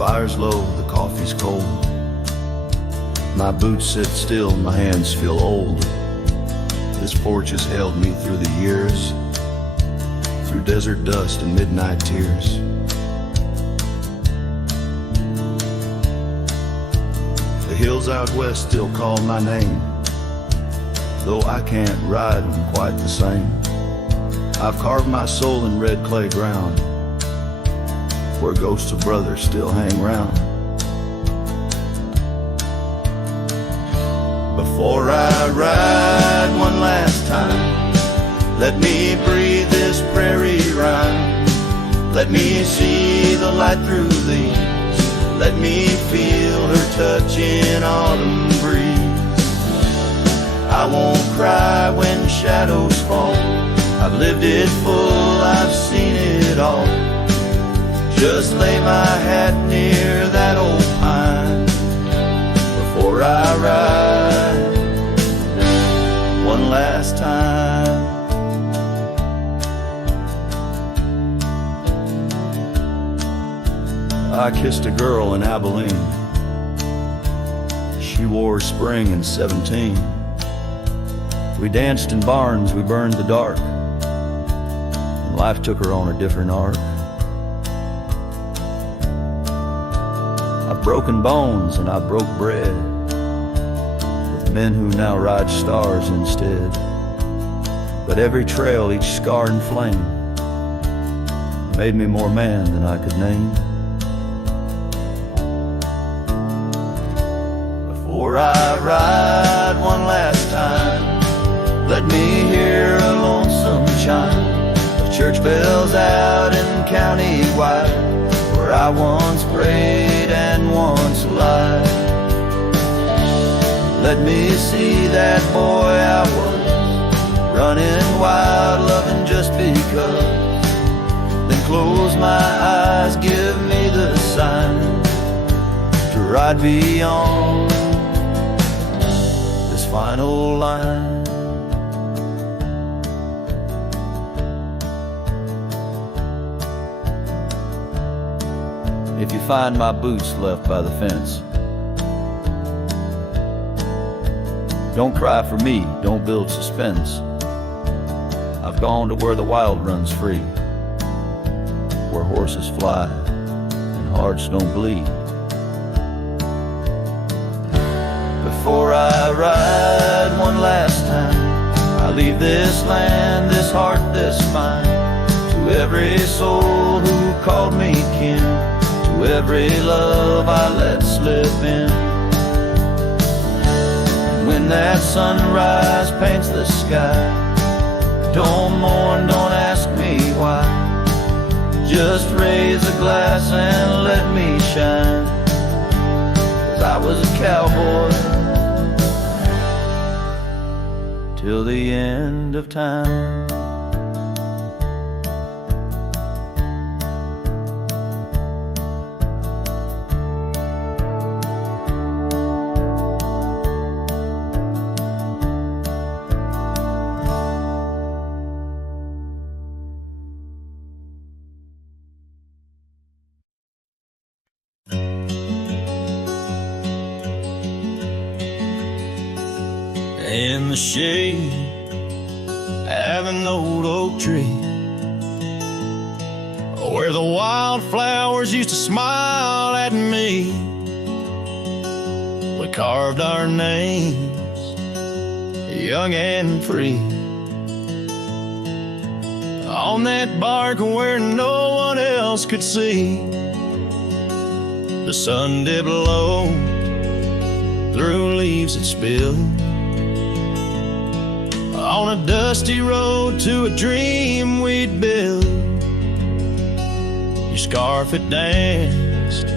fire's low, the coffee's cold. My boots sit still, my hands feel old. This porch has held me through the years, through desert dust and midnight tears. The hills out west still call my name, though I can't ride them quite the same. I've carved my soul in red clay ground, where ghosts of brothers still hang round. Before I ride one last time, let me breathe this prairie rhyme. Let me see the light through these. Let me feel her touch in autumn breeze. I won't cry when shadows fall. I've lived it full, I've seen it all. Just lay my hat near that old pine before I ride one last time. I kissed a girl in Abilene. She wore spring in 17. We danced in barns, we burned the dark, and life took her on a different arc. I've broken bones and I broke bread with men who now ride stars instead. But every trail, each scar and flame, made me more man than I could name. Before I ride one last time, let me hear a lonesome chime of church bells out in county wide, where I once prayed and once lied. Let me see that boy I was, running wild, loving just because. Then close my eyes, give me the sign to ride beyond this final line. If you find my boots left by the fence, don't cry for me, don't build suspense. I've gone to where the wild runs free, where horses fly and hearts don't bleed. Before I ride one last time, I leave this land, this heart, this mind, to every soul who called me kin, to every love I let slip in. When that sunrise paints the sky, don't mourn, don't ask me why. Just raise a glass and let me shine, 'cause I was a cowboy till the end of time. In the shade of an old oak tree, where the wildflowers used to smile at me, we carved our names, young and free, on that bark where no one else could see. The sun dipped low through leaves that spilled on a dusty road to a dream we'd build. Your scarf it danced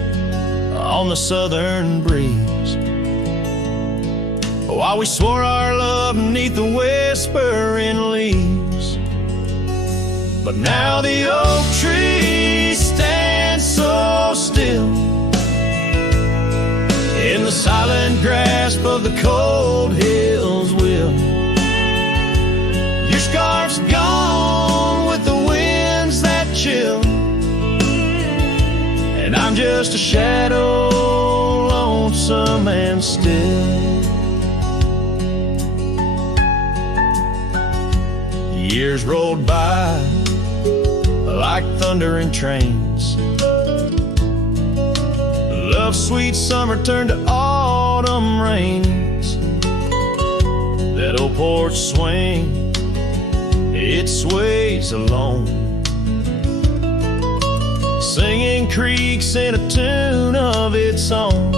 on the southern breeze, while we swore our love beneath the whispering leaves. But now the oak tree stands so still in the silent grasp of the cold hills will. Your scarf's gone with the winds that chill, and I'm just just a shadow, lonesome and still. Years rolled by like thundering trains. Love's sweet summer turned to autumn rains. That old porch swing, it sways alone, singing creeks in a tune of its own.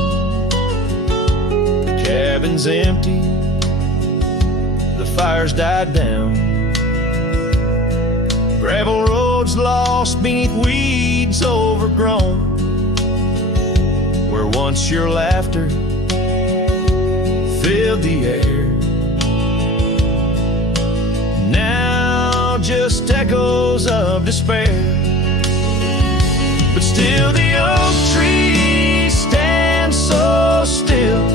The cabin's empty, the fire's died down. Gravel roads lost beneath weeds overgrown, where once your laughter filled the air. Now just echoes of despair. But still the oak tree stands so still,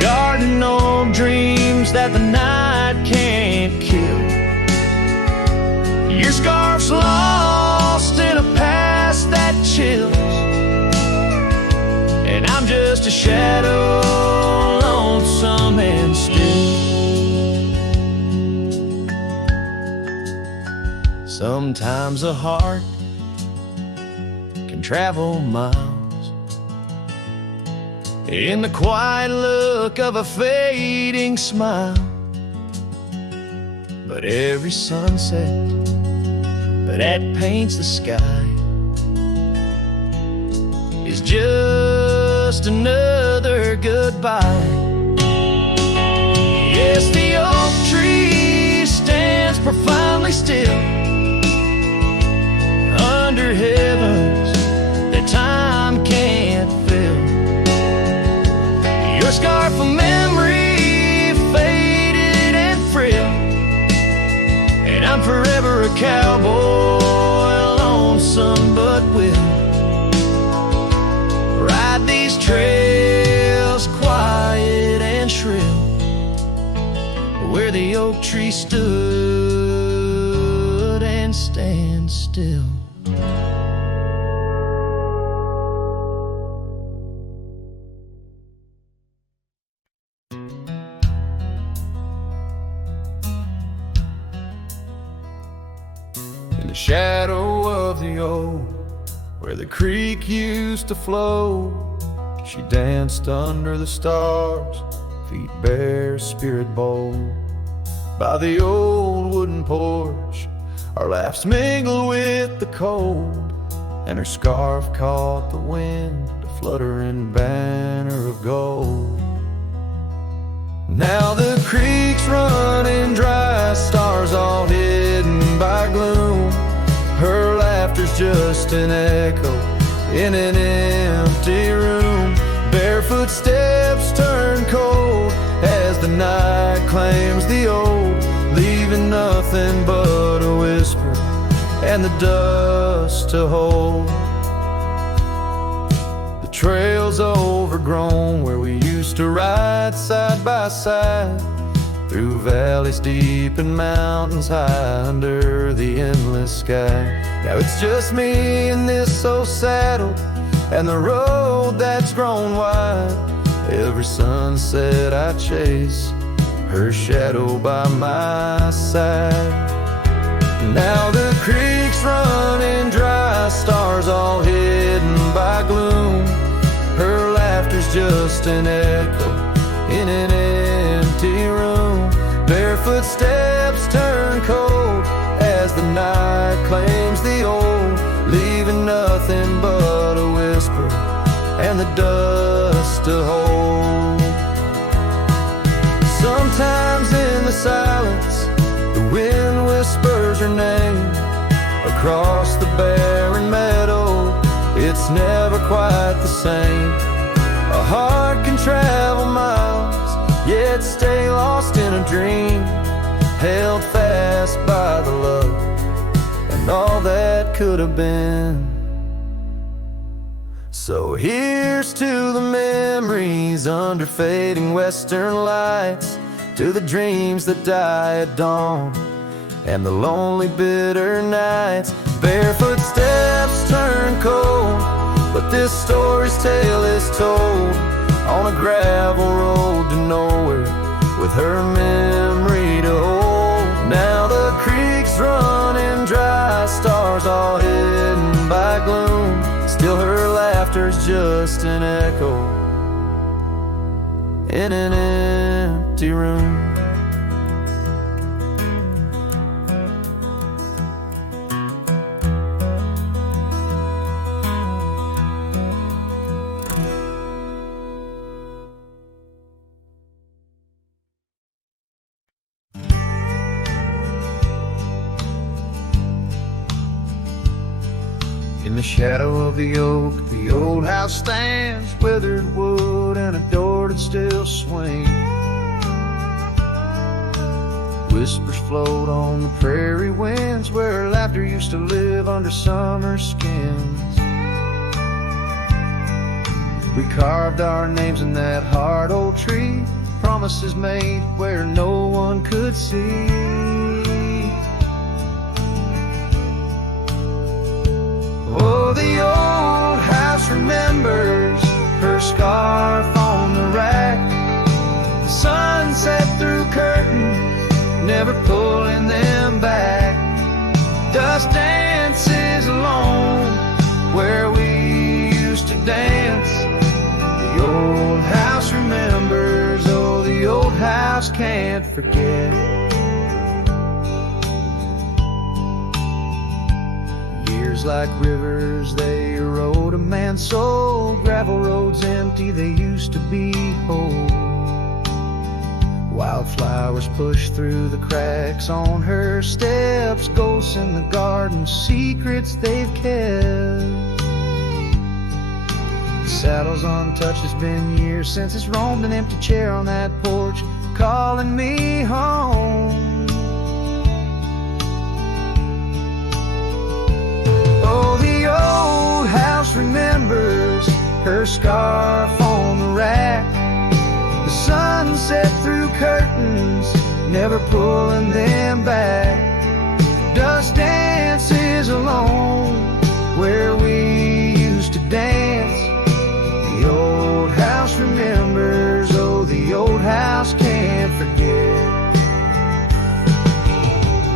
guarding old dreams that the night can't kill. Your scarf's lost in a past that chills, and I'm just a shadow, lonesome and still. Sometimes a heart can travel miles in the quiet look of a fading smile. But every sunset that paints the sky is just another goodbye. Yes, the oak tree stands profoundly still under heavens that time can't fill. Your scarf of memory faded and frail, and I'm forever a cowboy, lonesome but will ride these trails quiet and shrill, where the oak tree stood and stands still. In the shadow of the oak, where the creek used to flow, she danced under the stars, feet bare, spirit bold. By the old wooden porch, our laughs mingled with the cold, and her scarf caught the wind, a fluttering banner of gold. Now the creek's running dry, stars all hidden by gloom. Her laughter's just an echo in an empty room. Barefoot steps turn cold as the night claims the old, leaving nothing but a whisper and the dust to hold. The trail's overgrown where we used to ride side by side, through valleys deep and mountains high under the endless sky. Now it's just me in this old saddle and the road that's grown wide. Every sunset I chase, her shadow by my side. Now the creek's running dry, stars all hidden by gloom. Her laughter's just an echo in an empty room. Barefoot steps turn cold as the night claims the old, leaving nothing but a whisper and the dust to hold. Sometimes in the silence, the wind whispers her name across the barren meadow. It's never quite the same. A heart can travel miles, yet stay lost in a dream, held fast by the love and all that could have been. So here's to the memories under fading western lights, to the dreams that die at dawn and the lonely bitter nights. Barefoot steps turn cold But this story's tale is told on a gravel road to nowhere, with her memory to hold. Now the creek's running dry, stars all hidden by gloom. Still her laughter's just an echo in an empty room. In the shadow of the oak, the old house stands, weathered wood and a door that still swings. Whispers float on the prairie winds, where laughter used to live under summer skins. We carved our names in that hard old tree, promises made where no one could see. Oh, the old house remembers her scarf on the rack, the sunset through curtains, never pulling them back. Dust dances alone where we used to dance. The old house remembers, oh, the old house can't forget. Like rivers, they erode a man's soul. Gravel roads empty, they used to be whole. Wildflowers push through the cracks on her steps, ghosts in the garden, secrets they've kept. The saddle's untouched, it's been years since it's roamed an empty chair on that porch, calling me home. Oh, the old house remembers her scarf on the rack, the sunset through curtains, never pulling them back. Dust dances alone where we used to dance. The old house remembers, oh, the old house can't forget.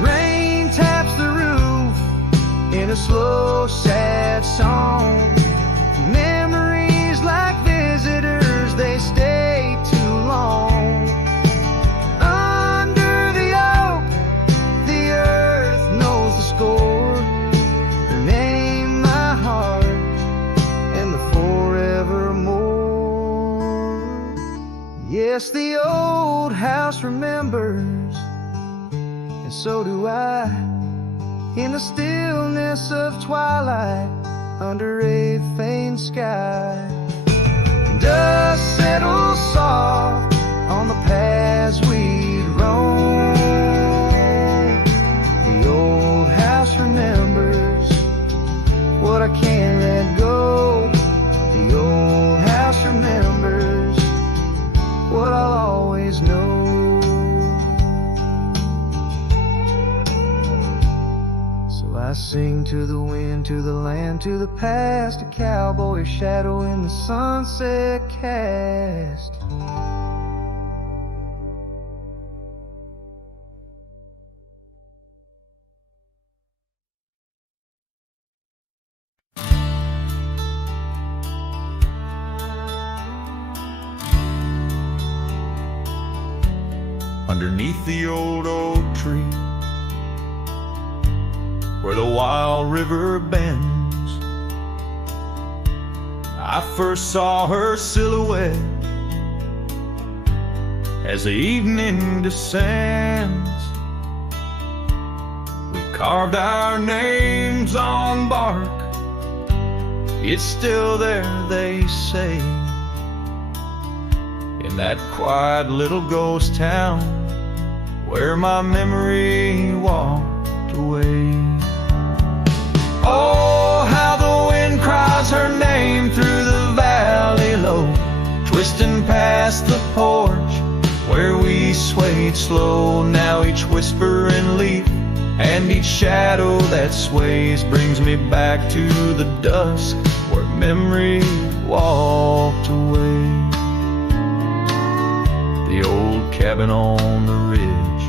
Rain taps the roof in a slow, sad song. Memories like visitors, they stay too long. Under the oak, the earth knows the score. Her name, my heart, and the forevermore. Yes, the old house remembers, and so do I. In the stillness of twilight, under a faint sky, dust settles soft on the paths we'd roam. The old house remembers what I can't let go. The old house remembers what I'll always know. I sing to the wind, to the land, to the past, a cowboy shadow in the sunset cast. Underneath the old oak tree, where the wild river bends, I first saw her silhouette as the evening descends. We carved our names on bark, it's still there, they say, in that quiet little ghost town where my memory walked away. Oh, how the wind cries her name through the valley low, twisting past the porch where we swayed slow. Now each whispering leaf and each shadow that sways brings me back to the dusk where memory walked away. The old cabin on the ridge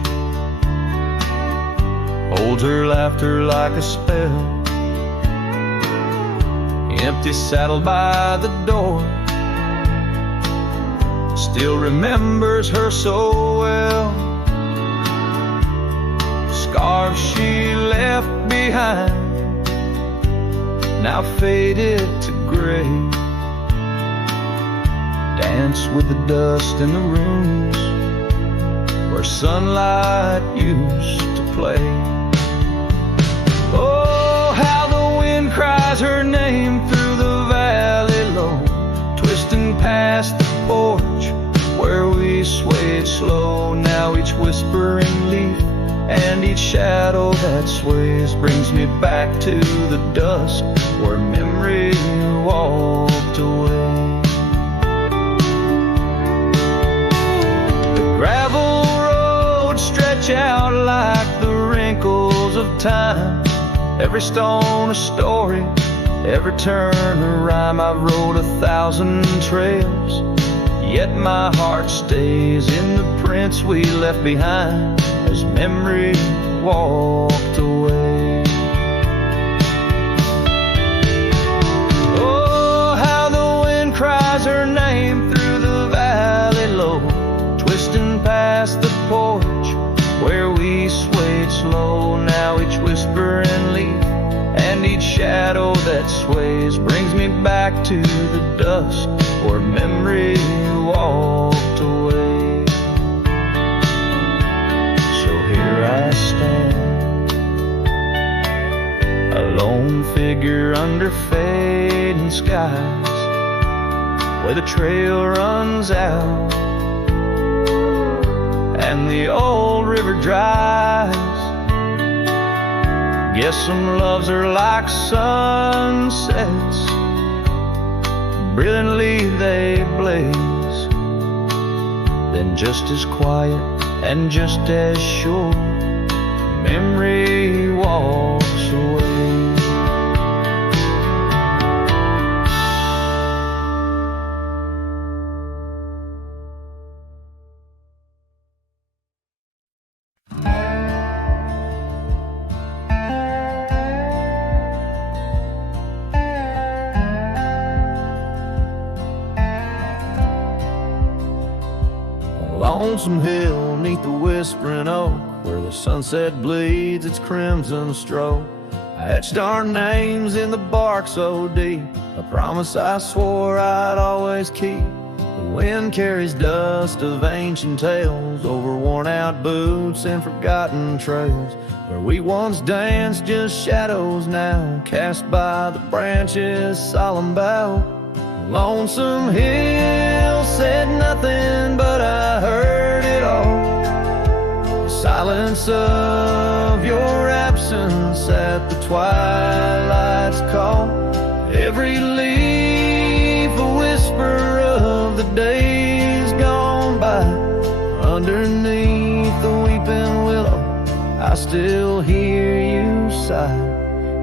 holds her laughter like a spell. Empty saddle by the door still remembers her so well. Scarves she left behind now faded to gray, dance with the dust in the rooms where sunlight used to play. Oh, how the wind cries her name through the valley low, twisting past the porch where we swayed slow. Now each whispering leaf and each shadow that sways brings me back to the dusk where memory walked away. The gravel roads stretch out like the wrinkles of time, every stone a story, every turn a rhyme. I've rode 1,000 trails, yet my heart stays in the prints we left behind as memory walked away. Oh, how the wind cries her name through the valley low, twisting past the porch where we swayed slow. Now each whispering leaf and each shadow that sways brings me back to the dusk where memory walked away. So here I stand, a lone figure under fading skies, where the trail runs out and the old river dries. Guess some loves are like sunsets, brilliantly they blaze, then just as quiet and just as sure, memory walks away. Lonesome hill neath the whispering oak, where the sunset bleeds its crimson stroke, I etched our names in the bark so deep, a promise I swore I'd always keep. The wind carries dust of ancient tales over worn-out boots and forgotten trails, where we once danced just shadows now, cast by the branches' solemn bough. Lonesome hill said nothing, but I heard it all. The silence of your absence at the twilight's call. Every leaf a whisper of the days gone by. Underneath the weeping willow, I still hear you sigh.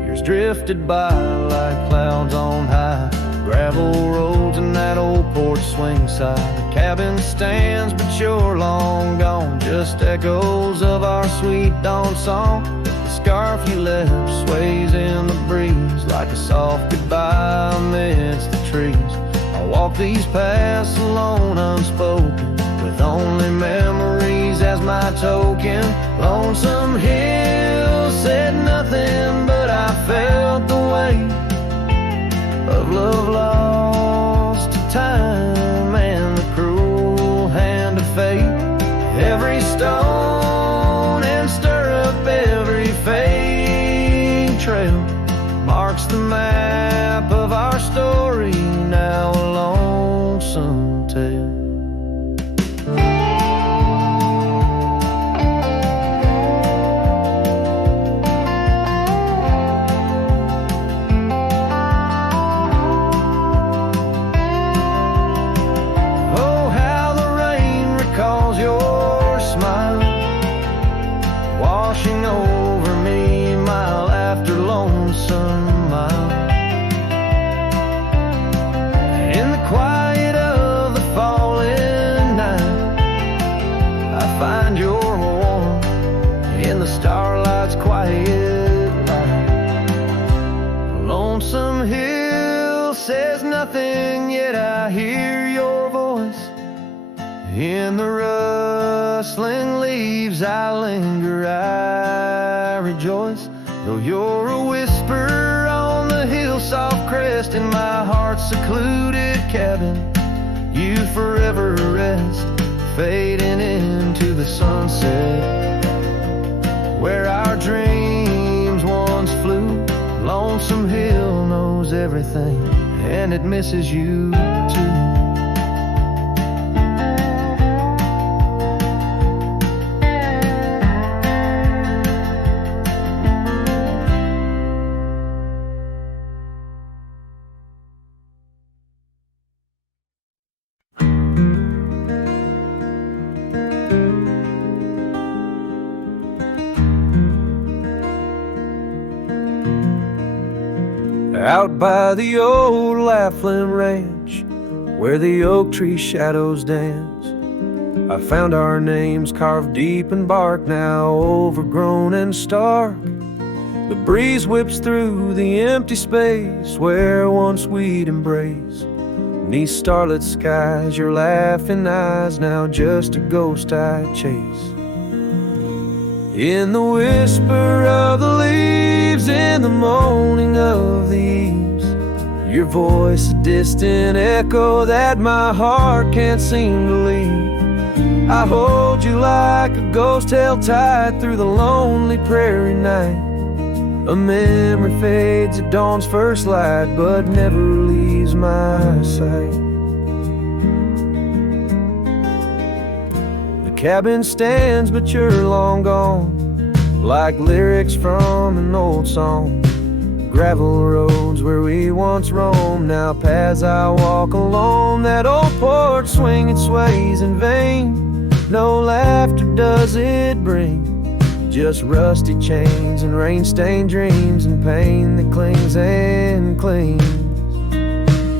Years drifted by like clouds on high, gravel roads and that old porch swing side. The cabin stands, but you're long gone, just echoes of our sweet dawn song. The scarf you left sways in the breeze like a soft goodbye amidst the trees. I walk these paths alone, unspoken, with only memories as my token. Lonesome hill said nothing, but I felt the weight of love lost to time and the cruel hand of fate. Every stone and stirrup, every fading trail marks the map of our story, now a lonesome tale. in the starlight's quiet light. Lonesome hill says nothing, yet I hear your voice. In the rustling leaves I linger, I rejoice. Though you're a whisper on the hill's soft crest, in my heart's secluded cabin, you forever rest, fading into the sunset. Where our dreams once flew, Lonesome Hill knows everything, and it misses you too. Out by the old Laughlin Ranch, where the oak tree shadows dance, I found our names carved deep in bark, now overgrown and stark. The breeze whips through the empty space where once we'd embrace. Beneath starlit skies, your laughing eyes, now just a ghost I chase. In the whisper of the leaves, in the moaning of the eaves, your voice a distant echo that my heart can't seem to leave. I hold you like a ghost held tight through the lonely prairie night. A memory fades at dawn's first light, but never leaves my sight. The cabin stands, but you're long gone, like lyrics from an old song. Gravel roads where we once roamed, now paths I walk alone. That old porch swing, it sways in vain. No laughter does it bring, just rusty chains and rain-stained dreams and pain that clings and clings.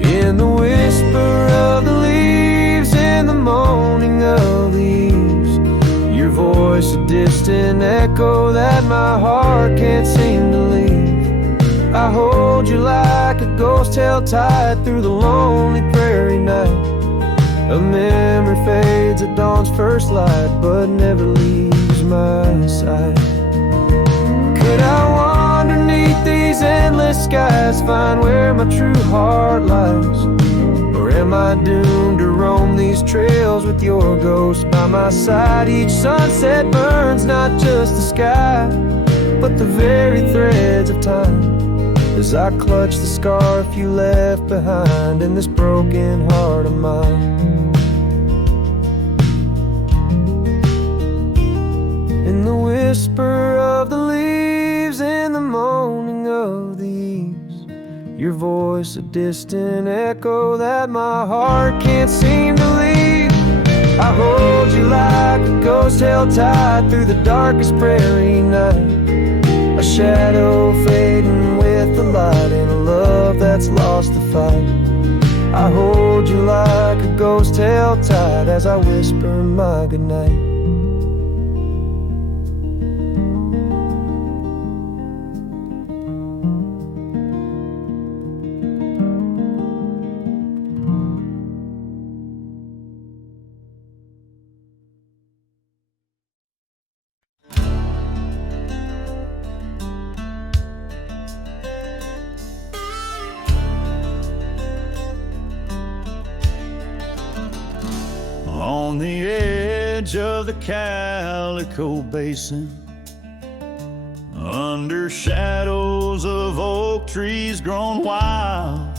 In the whisper of the leaves, in the moaning of the eaves, your voice a distant echo that my heart can't seem to leave. I hold you like a ghost held tight through the lonely prairie night. A memory fades at dawn's first light, but never leaves my sight. Could I wander beneath these endless skies, find where my true heart lies? Or am I doomed to roam these trails with your ghost by my side? Each sunset burns not just the sky, but the very threads of time, as I clutch the scarf you left behind in this broken heart of mine. In the whisper of the leaves, in the moaning of the eaves, your voice a distant echo that my heart can't seem to leave. I hold you like a ghost held tight through the darkest prairie night. A shadow fading with the light in a love that's lost the fight. I hold you like a ghost held tight as I whisper my goodnight. On the edge of the Calico Basin, under shadows of oak trees grown wild,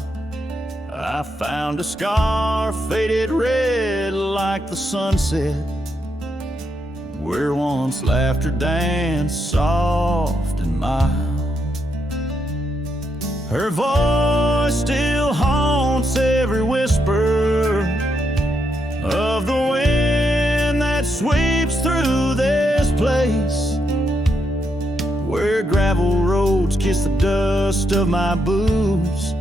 I found a scar faded red like the sunset, where once laughter danced soft and mild. Her voice still haunts every whisper of the wind that sweeps through this place, where gravel roads kiss the dust of my boots,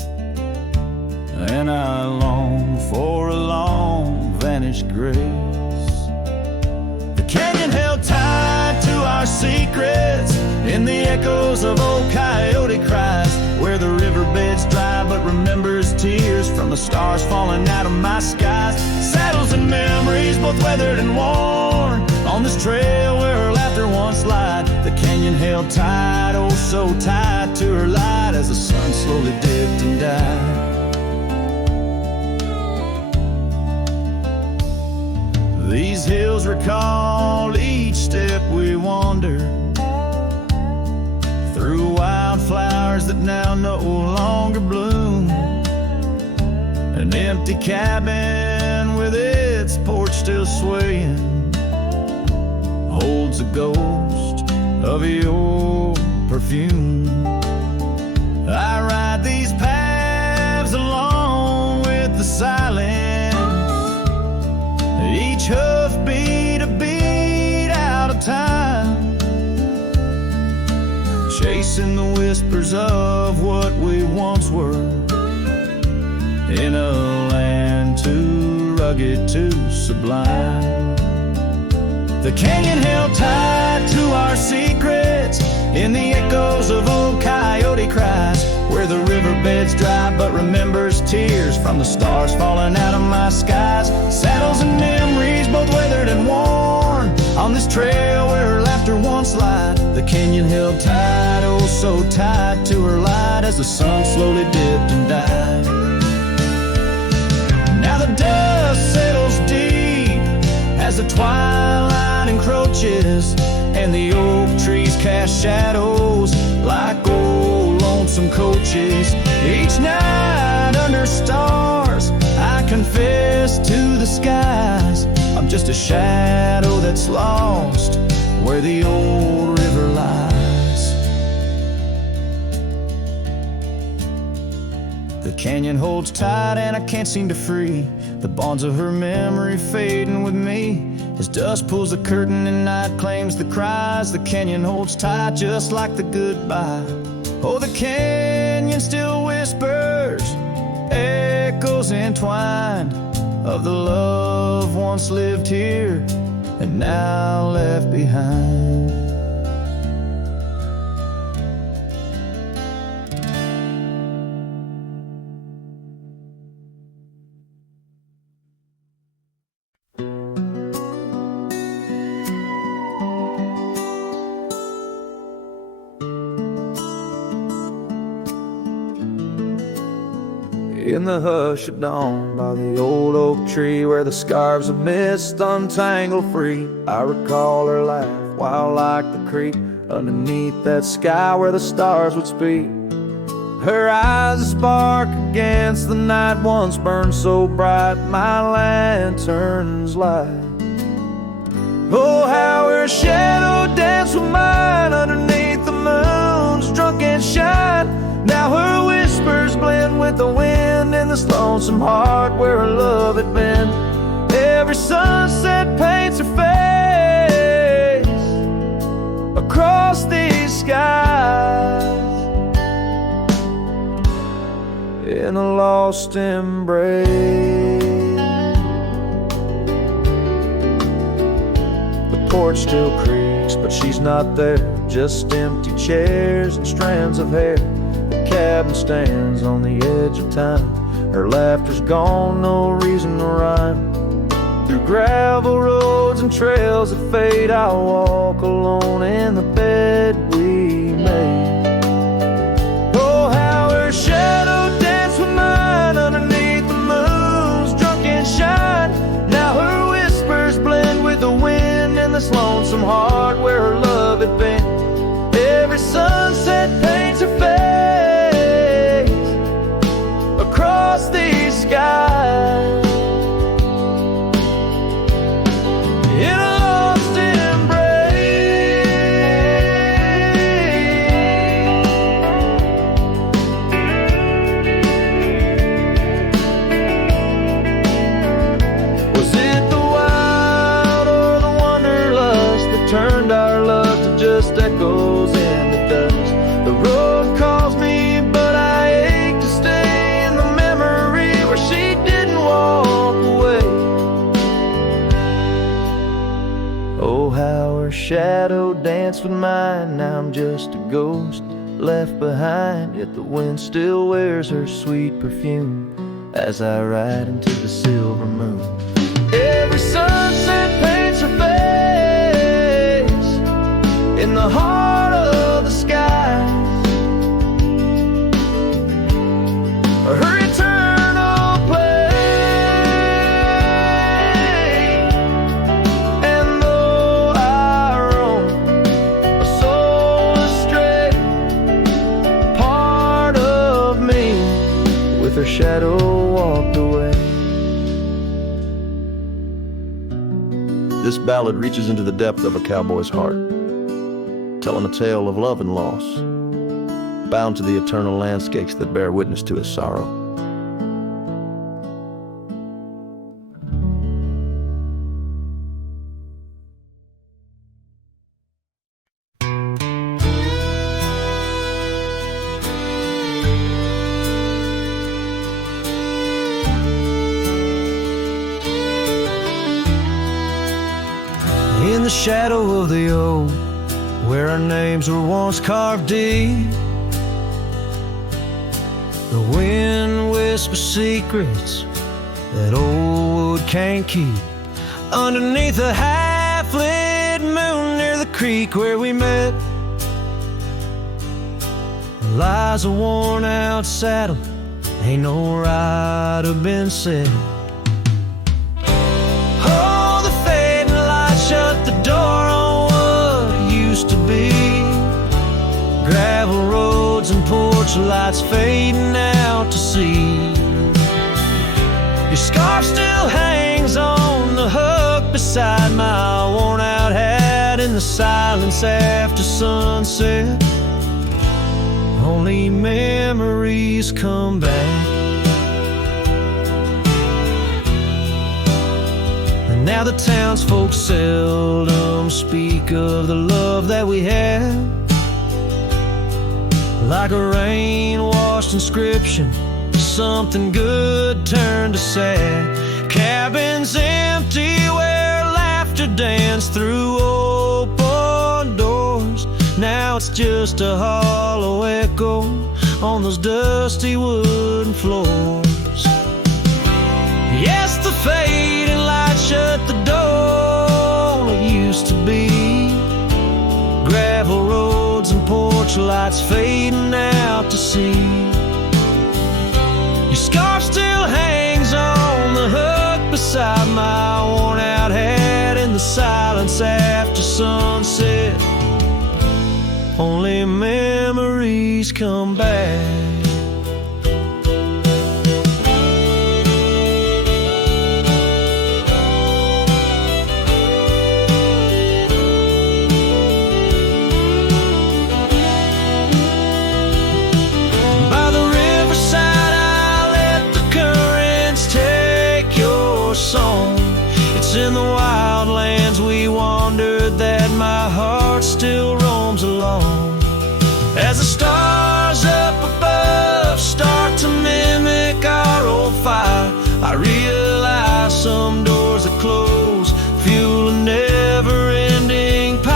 and I long for a long vanished grace. The canyon held tight to our secret, echoes of old coyote cries, where the riverbed's dry but remembers tears from the stars falling out of my skies. Saddles and memories, both weathered and worn, on this trail where her laughter once lied. The canyon held tight, oh so tight to her light, as the sun slowly dipped and died. These hills recall each step we wandered, through wildflowers that now no longer bloom. An empty cabin with its porch still swaying holds a ghost of your perfume. I ride these paths along with the silence, each hoof beat a beat out of time, chasing the whispers of what we once were, in a land too rugged, too sublime. The canyon held tight to our secrets, in the echoes of old coyote cries, where the riverbed's dry but remembers tears from the stars falling out of my skies. Saddles and memories, both weathered and worn, on this trail where her laughter once lied. The canyon held tight, oh so tight to her light, as the sun slowly dipped and died. Now the dust settles deep as the twilight encroaches, and the oak trees cast shadows like old lonesome coaches. Each night under stars, I confess to the skies, I'm just a shadow that's lost where the old river lies. The canyon holds tight and I can't seem to free the bonds of her memory fading with me. As dusk pulls the curtain and night claims the cries, the canyon holds tight just like the goodbye. Oh, the canyon still whispers, echoes entwined, of the love once lived here and now left behind. In the hush of dawn, by the old oak tree, where the scarves of mist untangle free, I recall her laugh wild like the creek, underneath that sky where the stars would speak. Her eyes a spark against the night, once burned so bright my lantern's light. Oh, how her shadow danced with mine underneath the moon's drunken shine. Now her whispers blend with the wind in this lonesome heart where her love had been. Every sunset paints her face across these skies in a lost embrace. The porch still creaks, but she's not there, just empty chairs and strands of hair. Cabin stands on the edge of time, her laughter's gone, no reason to rhyme. Through gravel roads and trails that fade, I'll walk alone in the bed we made. Oh, how her shadow danced with mine underneath the moon's drunken shine. Now her whispers blend with the wind in this lonesome heart where her love had been. Every sunset paints her face across these skies in a lost embrace. shadow danced with mine. Now I'm just a ghost left behind, yet the wind still wears her sweet perfume as I ride into the silver moon. Every sunset paints her face in the heart of the skies. Her eternal play. And though I roam a soul astray, part of me with her shadow walked away. This ballad reaches into the depth of a cowboy's heart, telling a tale of love and loss, bound to the eternal landscapes that bear witness to his sorrow. In the shadow of the oak, where our names were once carved deep, the wind whispers secrets that old wood can't keep. Underneath a half-lit moon near the creek where we met lies a worn-out saddle, ain't no rider been set. Oh, the fading light shut the door on what used to be. Gravel roads and porch lights fading out to sea. Your scarf still hangs on the hook beside my worn-out hat in the silence after sunset. Only memories come back. And now the townsfolk seldom speak of the love that we had. Like a rain-washed inscription, something good turned to sad. Cabins empty where laughter danced through open doors. Now it's just a hollow echo on those dusty wooden floors. Yes, the fading light shut the door. It used to be gravel roads and porch lights fading out to sea. Your scarf still hangs on the hook beside my worn-out hat in the silence after sunset. Only memories come back. By the riverside I let the currents take your song. It's in the wildlands we wandered that my heart still roams along. As the stars up above start to mimic our old fire, I realize some doors that close fuel a never-ending pie.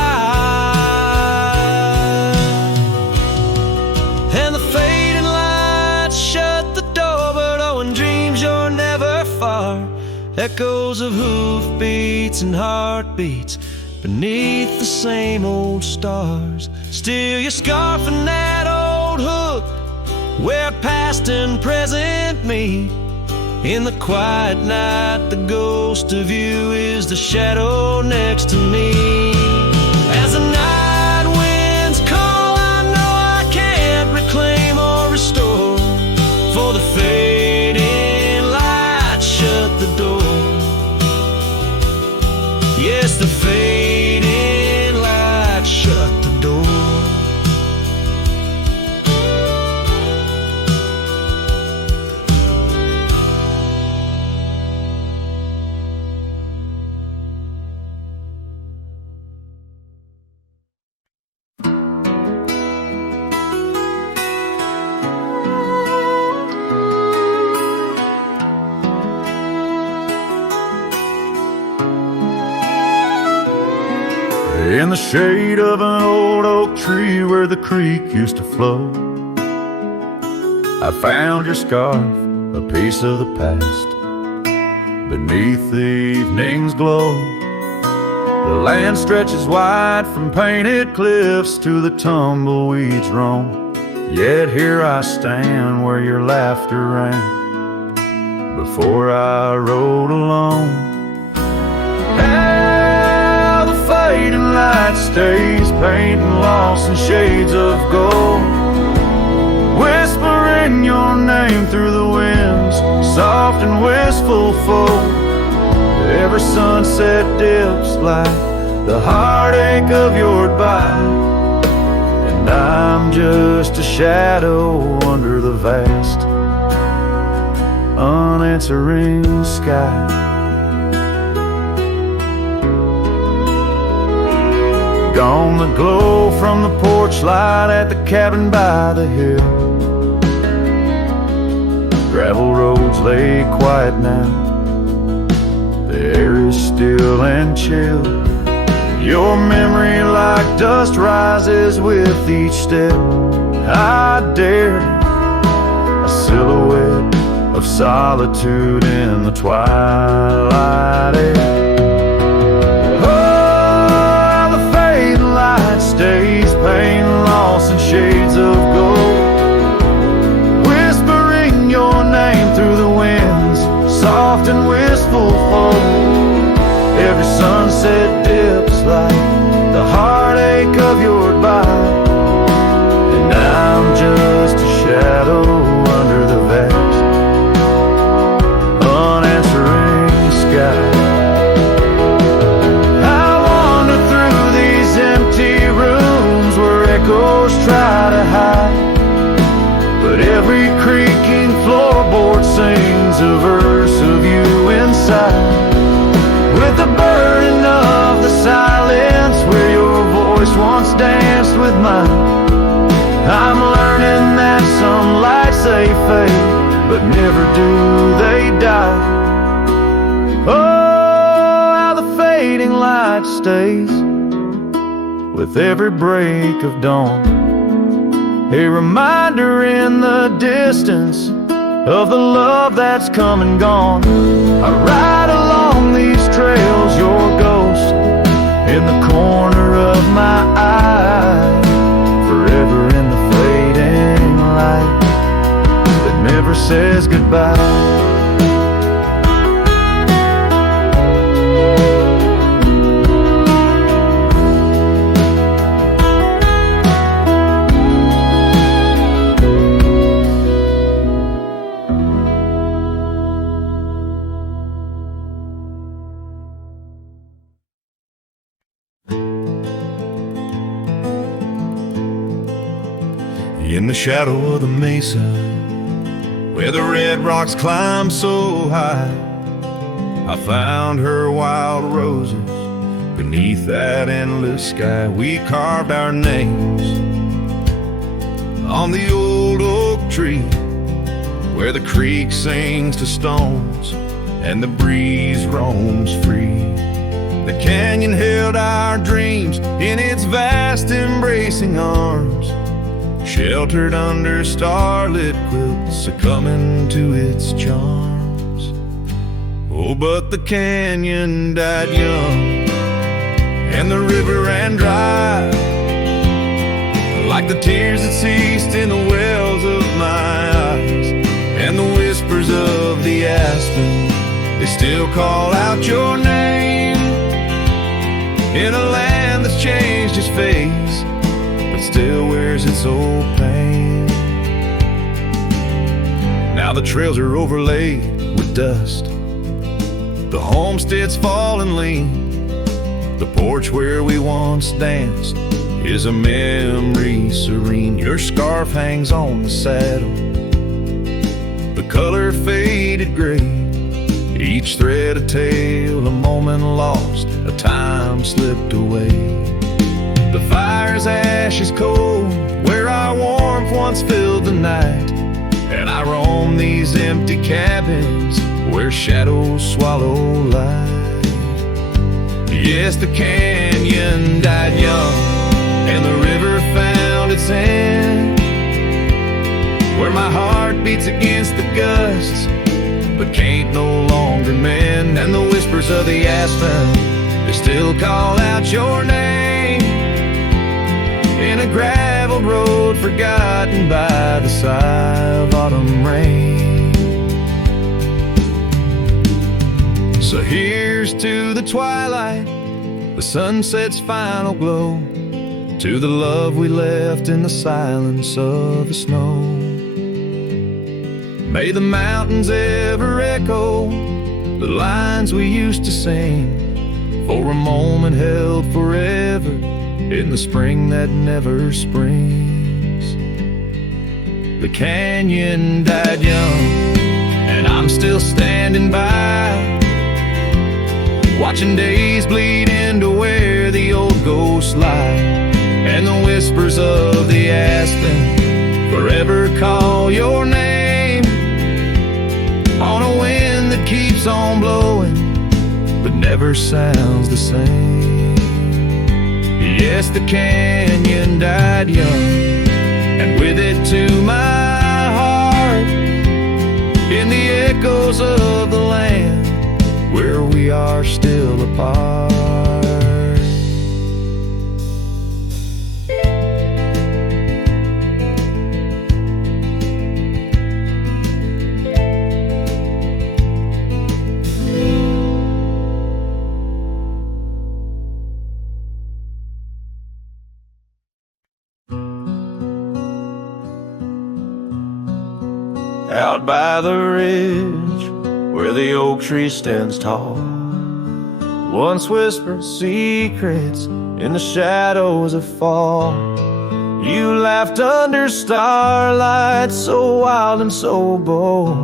And the fading lights shut the door, but oh, in dreams you're never far. Echoes of hoofbeats and heartbeats beneath the same old stars. Still your scarf and that old hook where past and present meet. In the quiet night the ghost of you is the shadow next to me. As the night winds call, I know I can't reclaim or restore, for the fading light shut the door. Yes, the fading light shut the door. in the shade of an old oak tree where the creek used to flow. I found your scarf, a piece of the past, beneath the evening's glow. The land stretches wide from painted cliffs to the tumbleweeds roam. Yet here I stand where your laughter rang before I rode alone. How the fading light stays, painting lost in shades of gold, whispering your name through the winds, soft and wistful fold. Every sunset dips like the heartache of your goodbye, and I'm just a shadow under the vast, unanswering sky. Gone the glow from the porch light at the cabin by the hill. Gravel roads lay quiet now, the air is still and chill. Your memory like dust rises with each step I dare, a silhouette of solitude in the twilight air. Oh, the fading light stays, pain lost in shades of gold, whispering your name through the winds, soft and wistful fold. Every sunset dips like the heartache of your goodbye, and I'm just a shadow under the vast, unanswering sky. I wander through these empty rooms where echoes try to hide, but every creaking floorboard sings a verse of you inside. With the burden of the silence where your voice once danced with mine, I'm learning that some lights they fade, but never do they die. Oh, how the fading light stays with every break of dawn, a reminder in the distance of the love that's come and gone. I ride along these trails, your ghost in the corner of my eye, forever in the fading light that never says goodbye. In the shadow of the mesa, where the red rocks climb so high, I found her wild roses beneath that endless sky. We carved our names on the old oak tree, where the creek sings to stones and the breeze roams free. The canyon held our dreams in its vast embracing arms, sheltered under starlit quilts, succumbing to its charms. Oh, but the canyon died young, and the river ran dry, like the tears that ceased in the wells of my eyes. And the whispers of the aspen, they still call out your name, in a land that's changed its face, still wears its old pain. Now the trails are overlaid with dust, the homestead's fallen lean, the porch where we once danced is a memory serene. Your scarf hangs on the saddle, the color faded gray, each thread a tale, a moment lost, a time slipped away. The fire's ashes cold, where our warmth once filled the night, and I roam these empty cabins where shadows swallow light. Yes, the canyon canyon died young, and the river found its end, where my heart beats against the gusts, but can't no longer mend. And the whispers of the aspen, they still call out your name, in a gravel road forgotten by the sigh of autumn rain. So here's to the twilight, the sunset's final glow, to the love we left in the silence of the snow. May the mountains ever echo the lines we used to sing, for a moment held forever in the spring that never springs. The canyon died young, and I'm still standing by, watching days bleed into where the old ghosts lie, and the whispers of the aspen forever call your name, on a wind that keeps on blowing but never sounds the same. Yes, the canyon died young, and with it to my heart, in the echoes of the land where we are still apart. Out by the ridge where the oak tree stands tall, once whispered secrets in the shadows of fall. You laughed under starlight so wild and so bold,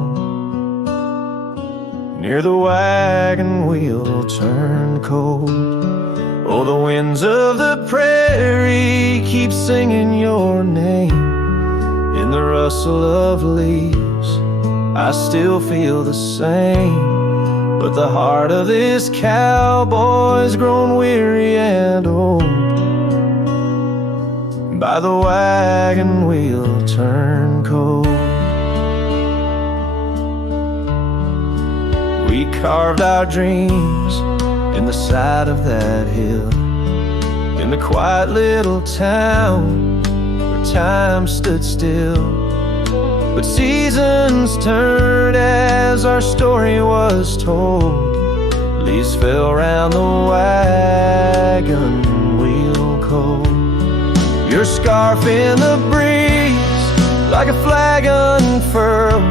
near the wagon wheel turned cold. Oh, the winds of the prairie keep singing your name, in the rustle of leaves I still feel the same, but the heart of this cowboy's grown weary and old, by the wagon wheel turned cold. We carved our dreams in the side of that hill, in the quiet little town where time stood still. But seasons turned as our story was told, leaves fell round the wagon wheel cold. Your scarf in the breeze, like a flag unfurled,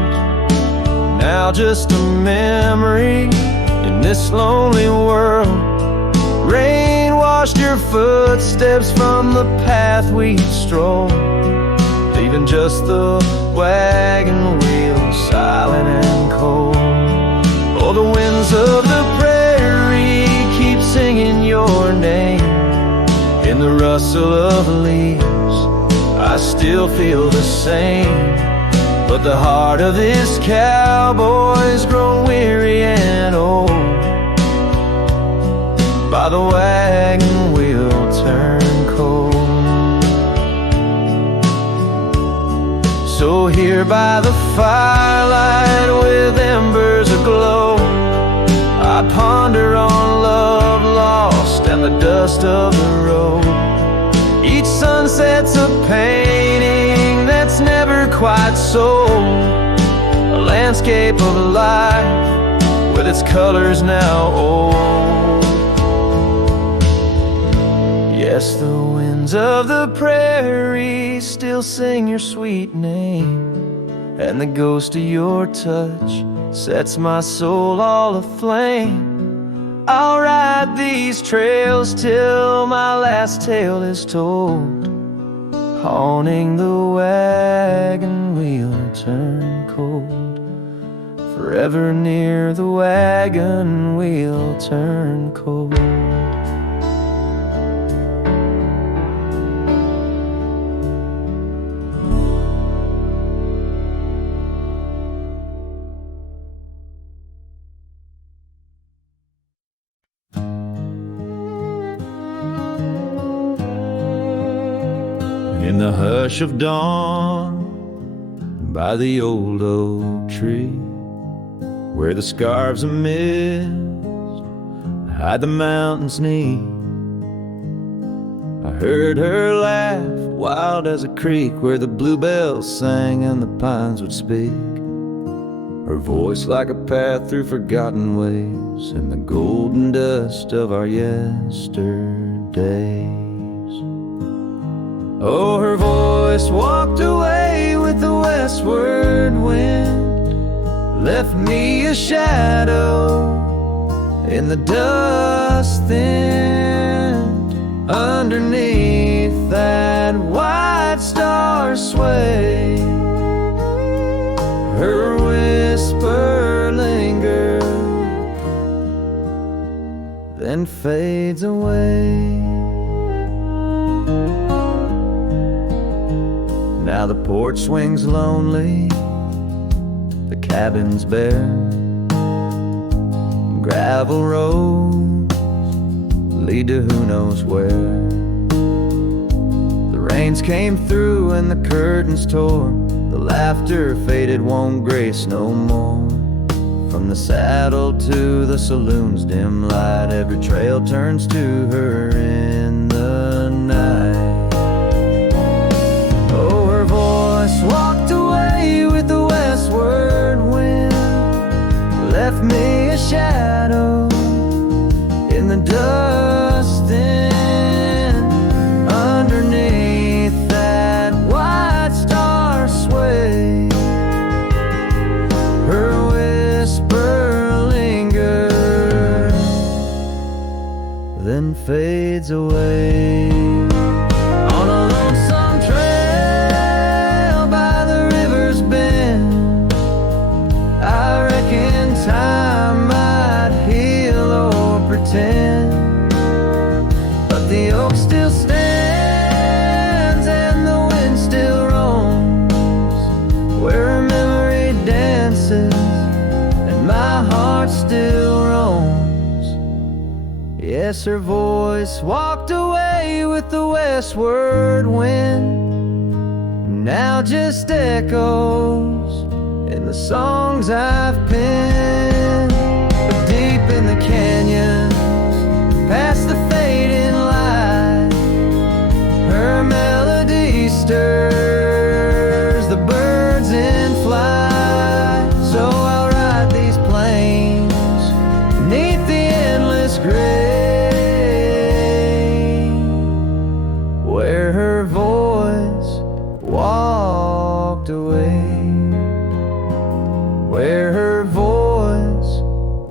now just a memory in this lonely world. Rain washed your footsteps from the path we strolled, leaving just the wagon wheel silent and cold. Oh, the winds of the prairie keep singing your name, in the rustle of leaves I still feel the same, but the heart of this cowboy's grown weary and old, by the wagon wheel turned cold. So here by the firelight with embers aglow, I ponder on love lost and the dust of the road. Each sunset's a painting that's never quite sold, a landscape of life with its colors now old. Yes, the winds of the prairie still sing your sweet name, and the ghost of your touch sets my soul all aflame. I'll ride these trails till my last tale is told, haunting the wagon wheel turned cold, forever near the wagon wheel turned cold. In the hush of dawn, by the old oak tree, where the scarves of mist hide the mountain's knee, I heard her laugh, wild as a creek, where the bluebells sang and the pines would speak. Her voice like a path through forgotten ways in the golden dust of our yesterdays. Oh, her voice walked away with the westward wind, left me a shadow in the dust thinned. Underneath that white star sway, her whisper lingers, then fades away. Now the porch swings lonely, the cabin's bare, gravel roads lead to who knows where. The rains came through and the curtains tore, the laughter faded, won't grace no more. From the saddle to the saloon's dim light, every trail turns to her in the night. Oh, her voice walked away with the westward wind, left me a shadow in the dust then. Underneath that white star sway, her whisper lingers, then fades away. On a lonesome trail by the river's bend, I reckon time might heal or pretend, but the oak still stands and the wind still roams, where her memory dances and my heart still roams. Yes, her voice walked away with the westward wind, now just echoes in the songs I've penned. But deep in the canyon, past the fading light, her melody stirs the birds in flight. So I'll ride these plains neath the endless gray, where her voice walked away, where her voice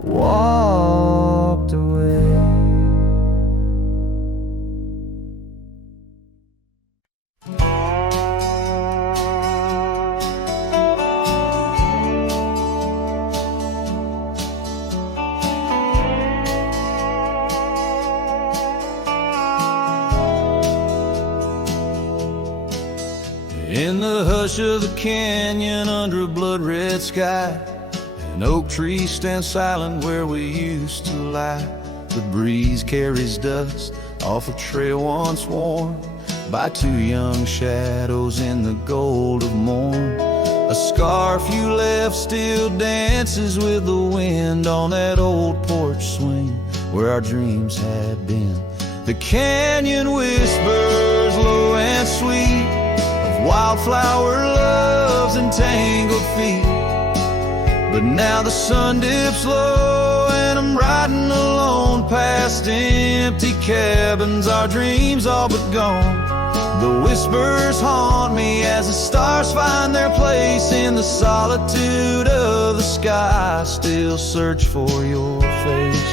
walked away. In the hush of the canyon, under a blood-red sky, an oak tree stands silent where we used to lie. The breeze carries dust off a trail once worn by two young shadows in the gold of morn. A scarf you left still dances with the wind on that old porch swing where our dreams had been. The canyon whispers low and sweet of wildflower loves and tangled feet. But now the sun dips low and I'm riding alone past empty cabins, our dreams all but gone. The whispers haunt me as the stars find their place in the solitude of the sky. I still search for your face.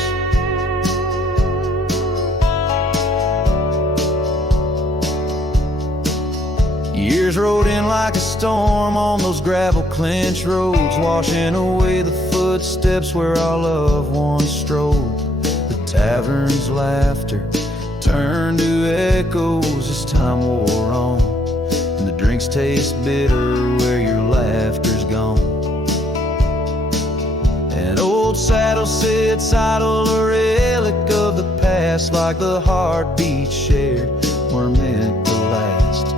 Years rode in like a storm on those gravel clenched roads, washing away the footsteps where our loved ones strolled. The tavern's laughter turned to echoes as time wore on, and the drinks taste bitter where your laughter's gone. An old saddle sits idle, a relic of the past, like the heartbeat shared were meant to last.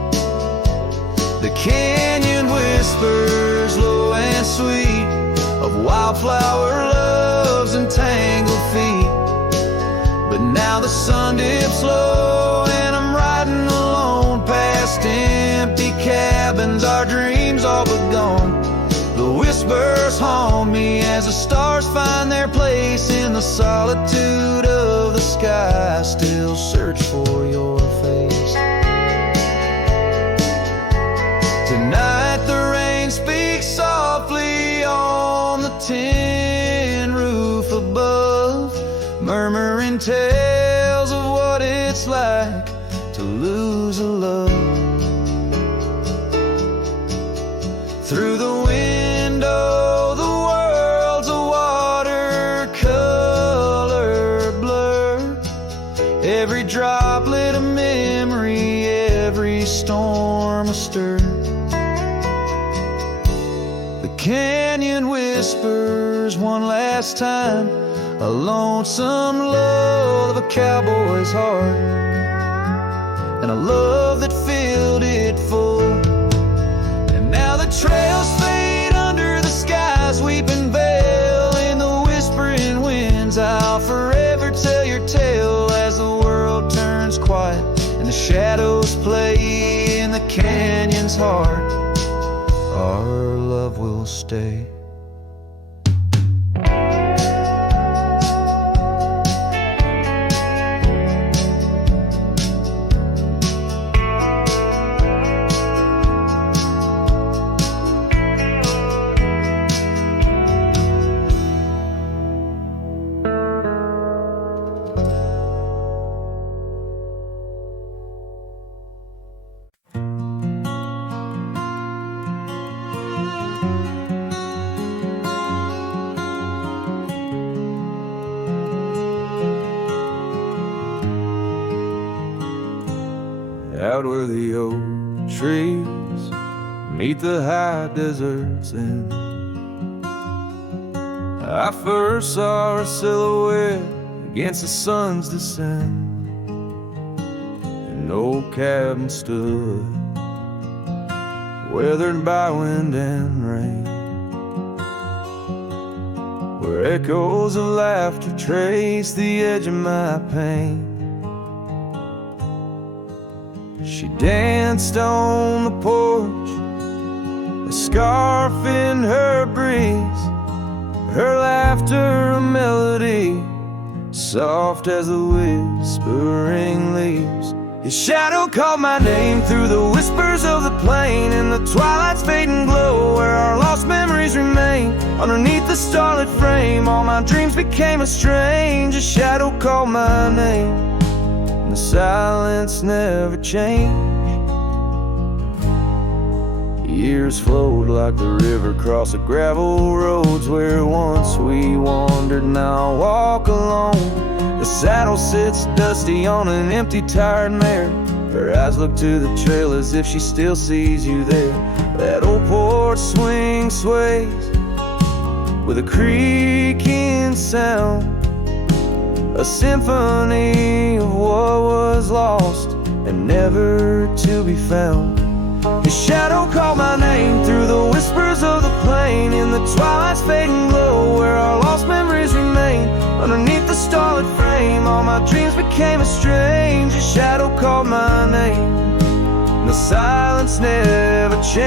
whispers low and sweet of wildflower loves and tangled feet. But now the sun dips low and I'm riding alone past empty cabins, our dreams all but gone. The whispers haunt me as the stars find their place in the solitude of the sky. I still search for your face. Tonight the rain speaks softly on the tin roof above, murmuring tales of what it's like to lose a love. Through the window, the world's a watercolor blur. Every droplet a memory, every storm a stir. The canyon whispers one last time, a lonesome love of a cowboy's heart, and a love that filled it full. And now the trails fade under the sky's weeping veil. In the whispering winds I'll forever tell your tale as the world turns quiet and the shadows play in the canyon's heart. Our love will stay. Out where the old trees meet the high deserts, and I first saw her silhouette against the sun's descent. An old cabin stood, weathered by wind and rain, where echoes of laughter traced the edge of my pain. She danced on the porch, a scarf in her breeze, her laughter a melody, soft as the whispering leaves. His shadow called my name through the whispers of the plain, in the twilight's fading glow where our lost memories remain. Underneath the starlit frame, all my dreams became a strange. A shadow called my name, the silence never changed. Years flowed like the river across the gravel roads where once we wandered. Now I walk alone. The saddle sits dusty on an empty, tired mare. Her eyes look to the trail as if she still sees you there. That old porch swing sways with a creaking sound, a symphony of what was lost and never to be found. His shadow called my name through the whispers of the plain, in the twilight's fading glow where our lost memories remain. Underneath the starlit frame, all my dreams became a strange. His shadow called my name, and the silence never changed.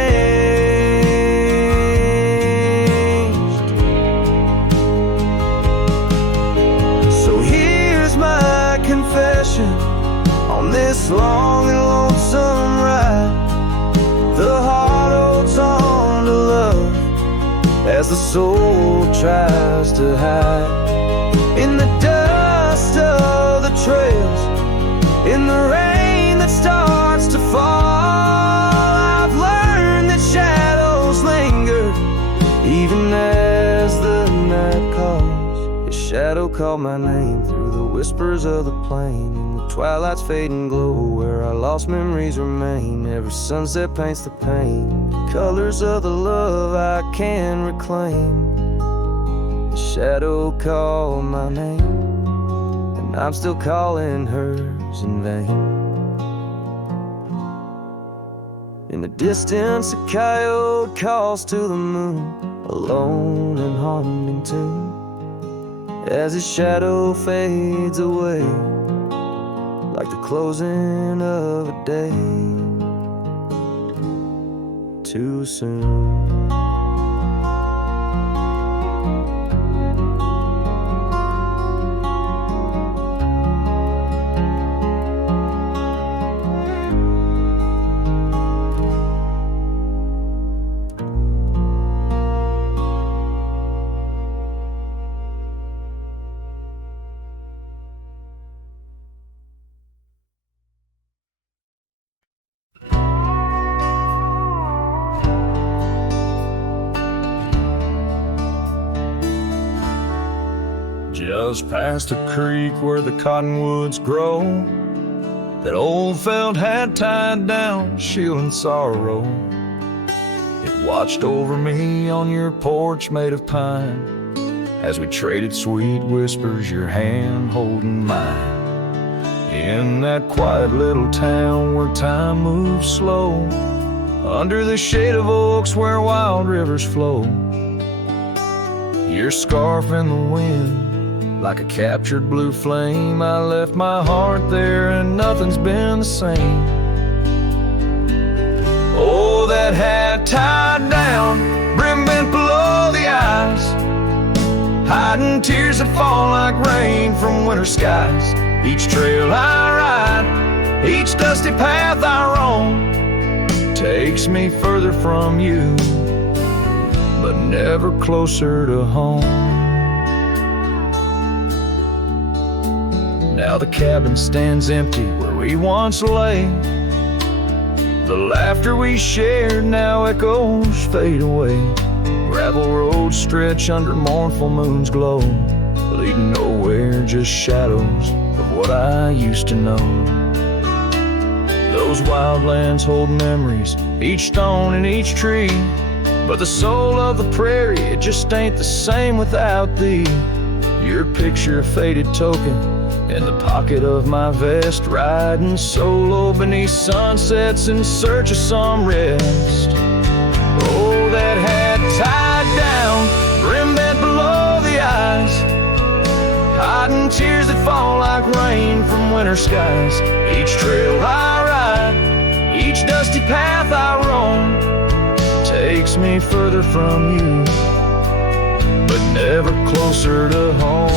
So here's my confession on this long and lonesome ride. The heart holds on to love as the soul tries to hide. In the dust of the trails, in the rain that starts to fall, I've learned that shadows linger even as the night calls. His shadow called my name through the whispers of the plain, in the twilight's fading glow where our lost memories remain. Every sunset paints the pain, the colors of the love I can reclaim. The shadow called my name, and I'm still calling hers in vain. In the distance, a coyote calls to the moon, alone and haunting tune, as his shadow fades away, like the closing of a day too soon. Just past a creek where the cottonwoods grow, that old felt had tied down, shielding sorrow. It watched over me on your porch made of pine, as we traded sweet whispers, your hand holding mine. In that quiet little town where time moves slow, under the shade of oaks where wild rivers flow, your scarf in the wind, like a captured blue flame. I left my heart there and nothing's been the same. Oh, that hat tied down, brim bent below the eyes, hiding tears that fall like rain from winter skies. Each trail I ride, each dusty path I roam, takes me further from you, but never closer to home. Now the cabin stands empty where we once lay. The laughter we shared now echoes fade away. Gravel roads stretch under mournful moon's glow, leading nowhere, just shadows of what I used to know. Those wildlands hold memories, each stone and each tree, but the soul of the prairie, it just ain't the same without thee. Your picture, a faded token in the pocket of my vest, riding solo beneath sunsets in search of some rest. Oh, that hat tied down, brim bent below the eyes, hiding tears that fall like rain from winter skies. Each trail I ride, each dusty path I roam, takes me further from you, but never closer to home.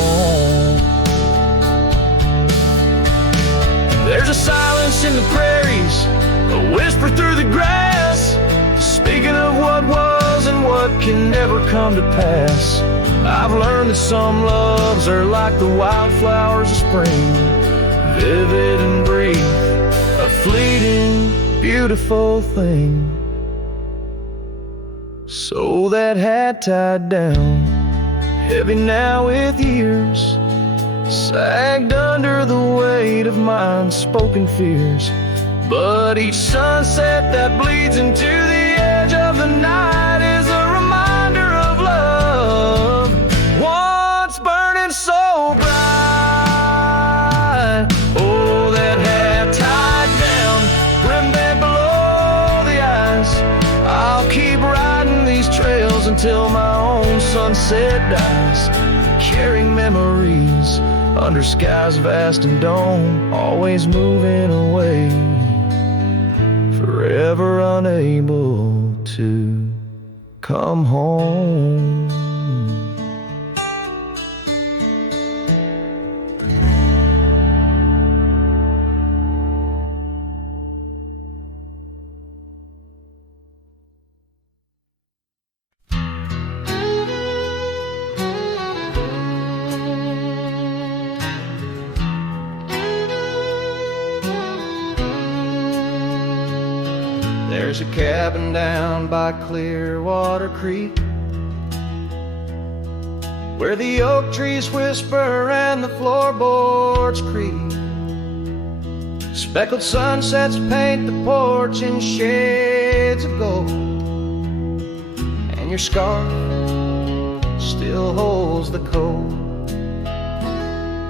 There's a silence in the prairies, a whisper through the grass, speaking of what was and what can never come to pass. I've learned that some loves are like the wildflowers of spring, vivid and brief, a fleeting, beautiful thing. So that hat tied down, heavy now with years, sagged under the weight of my unspoken fears. But each sunset that bleeds into the edge of the night is a reminder of love, once burning so bright. Oh, that hat tied down, brim bent below the eyes, I'll keep riding these trails until my own sunset dies, carrying memories under skies vast and dome, always moving away, forever unable to come home. There's a cabin down by Clearwater Creek, where the oak trees whisper and the floorboards creak. Speckled sunsets paint the porch in shades of gold, and your scarf still holds the cold.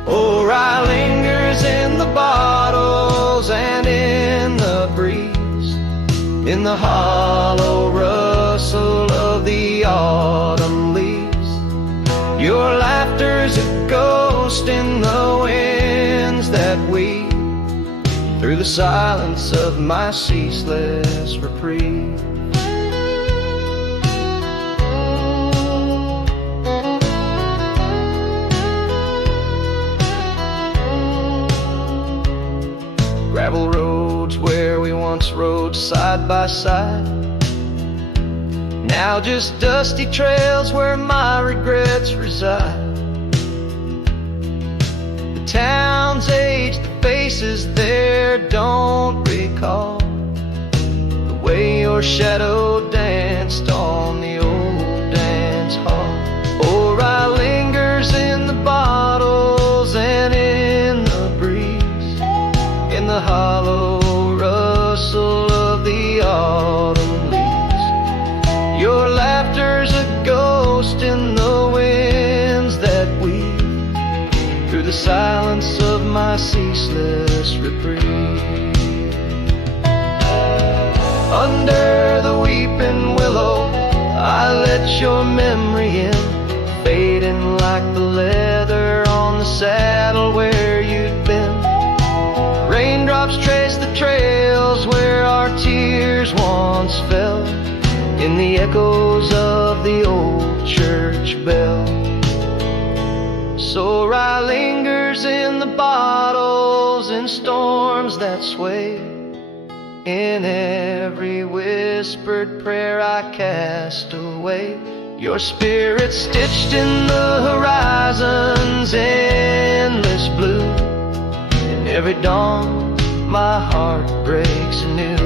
Oh, rye lingers in the bottles and in the breeze, in the hollow rustle of the autumn leaves. Your laughter's a ghost in the winds that weave through the silence of my ceaseless reprieve. Gravel roads where we once rode side by side, now just dusty trails where my regrets reside. The town's age, the faces there don't recall the way your shadow danced on the old dance hall. Oh, rye lingers in the bottles and in the breeze, in the hollow rustle of the autumn leaves. Your laughter's a ghost in the winds that weave through the silence of my ceaseless reprieve. Under the weeping willow, I let your memory in, fading like the leather on the saddle where you'd been. Raindrops trace the trails where our tears once fell, in the echoes of the old church bell. So rye lingers in the bottles, in storms that sway, in every whispered prayer I cast away. Your spirit stitched in the horizon's endless blue. In every dawn my heart breaks anew.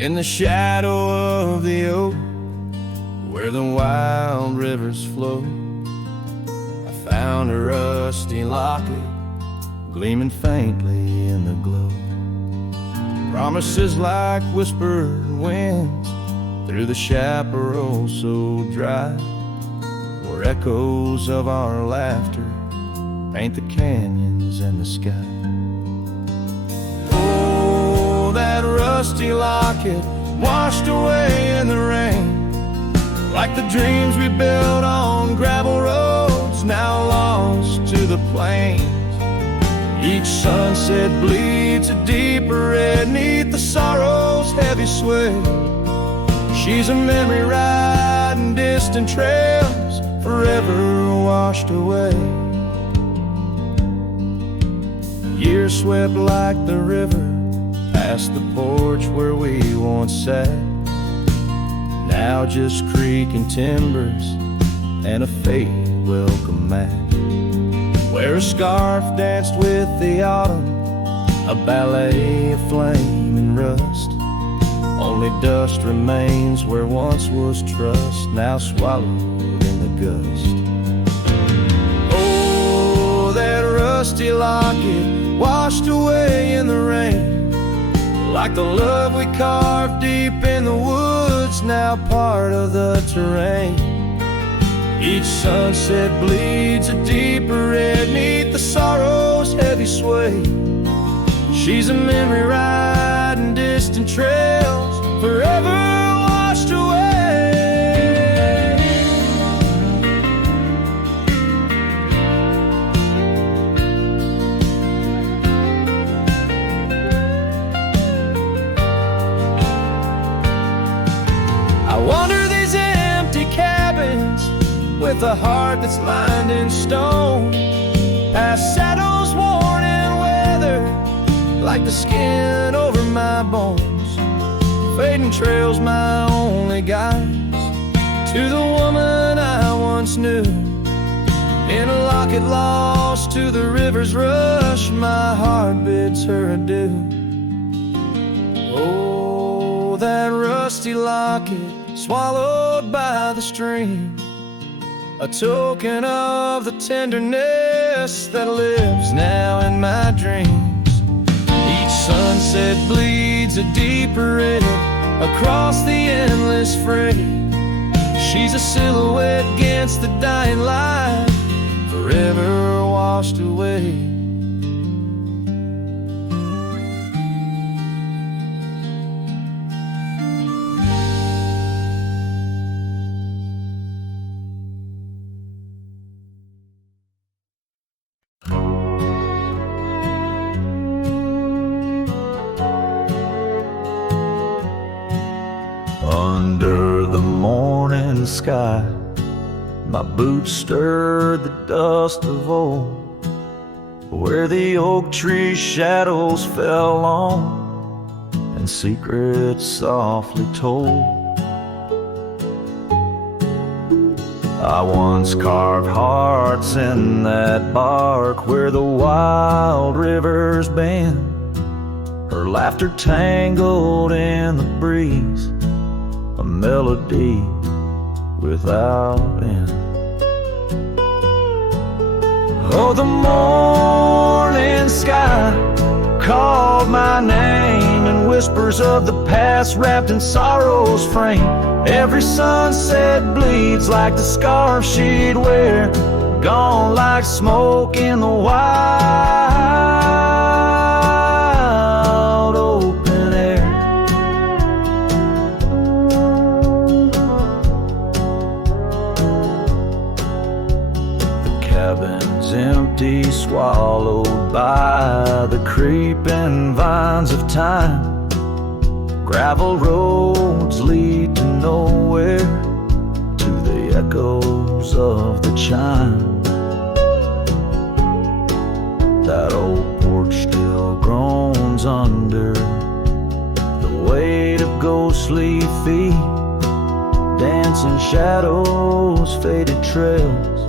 In the shadow of the oak, where the wild rivers flow, I found a rusty locket gleaming faintly in the glow. Promises like whispered winds through the chaparral so dry, where echoes of our laughter paint the canyons and the sky. That rusty locket washed away in the rain, like the dreams we built on gravel roads now lost to the plains. Each sunset bleeds a deeper red neath the sorrow's heavy sway. She's a memory riding distant trails, forever washed away. Years swept like the river past the porch where we once sat, now just creaking timbers and a faded welcome mat, where a scarf danced with the autumn, a ballet of flame and rust. Only dust remains where once was trust, now swallowed in the gust. Oh, that rusty locket washed away in the rain, like the love we carved deep in the woods, now part of the terrain. Each sunset bleeds a deeper red neath the sorrow's heavy sway. She's a memory riding distant trails, forever washed away. I wander these empty cabins with a heart that's lined in stone. Past shadows worn and weathered, like the skin over my bones. Fading trails my only guides to the woman I once knew. In a locket lost to the river's rush, my heart bids her adieu. Oh, that rusty locket swallowed by the stream, a token of the tenderness that lives now in my dreams. Each sunset bleeds a deeper red across the endless fray. She's a silhouette against the dying light, forever washed away. Under the morning sky, my boots stirred the dust of old, where the oak tree shadows fell on and secrets softly told. I once carved hearts in that bark where the wild rivers bend, her laughter tangled in the breeze, a melody without end. Oh, the morning sky called my name in whispers of the past wrapped in sorrow's frame. Every sunset bleeds like the scarf she'd wear, gone like smoke in the wild open air. The cabin's empty, swallowed by the creeping vines of time. Gravel roads lead to nowhere, to the echoes of the chime. That old porch still groans under the weight of ghostly feet, dancing shadows, faded trails,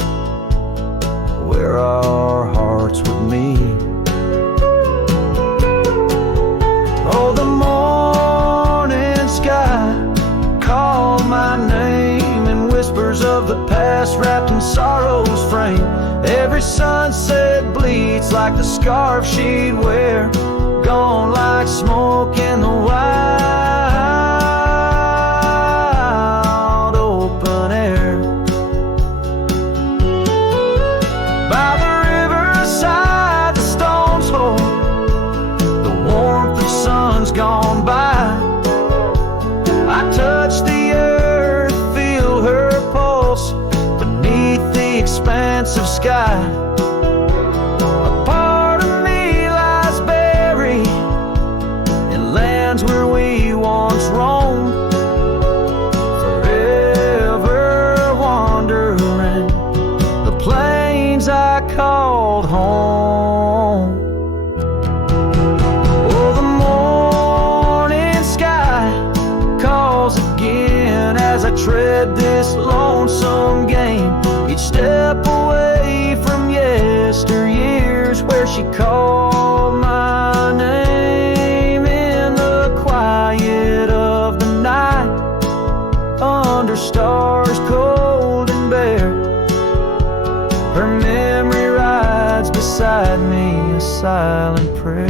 where our hearts would meet. Oh, the morning sky called my name in whispers of the past wrapped in sorrow's frame. Every sunset bleeds like the scarf she'd wear, gone like smoke in the wild open air. By the riverside the stones hold the warmth of sun's gone by. I touch the earth, feel her pulse beneath the expanse of sky. A part of me lies buried in lands where we once roamed, forever wandering the plains I called home. Oh, the morning sky calls again as I tread this lonesome game, each step away from yesteryears where she called my name in the quiet of the night, under stars cold and bare. Her memory rides beside me, a silent prayer.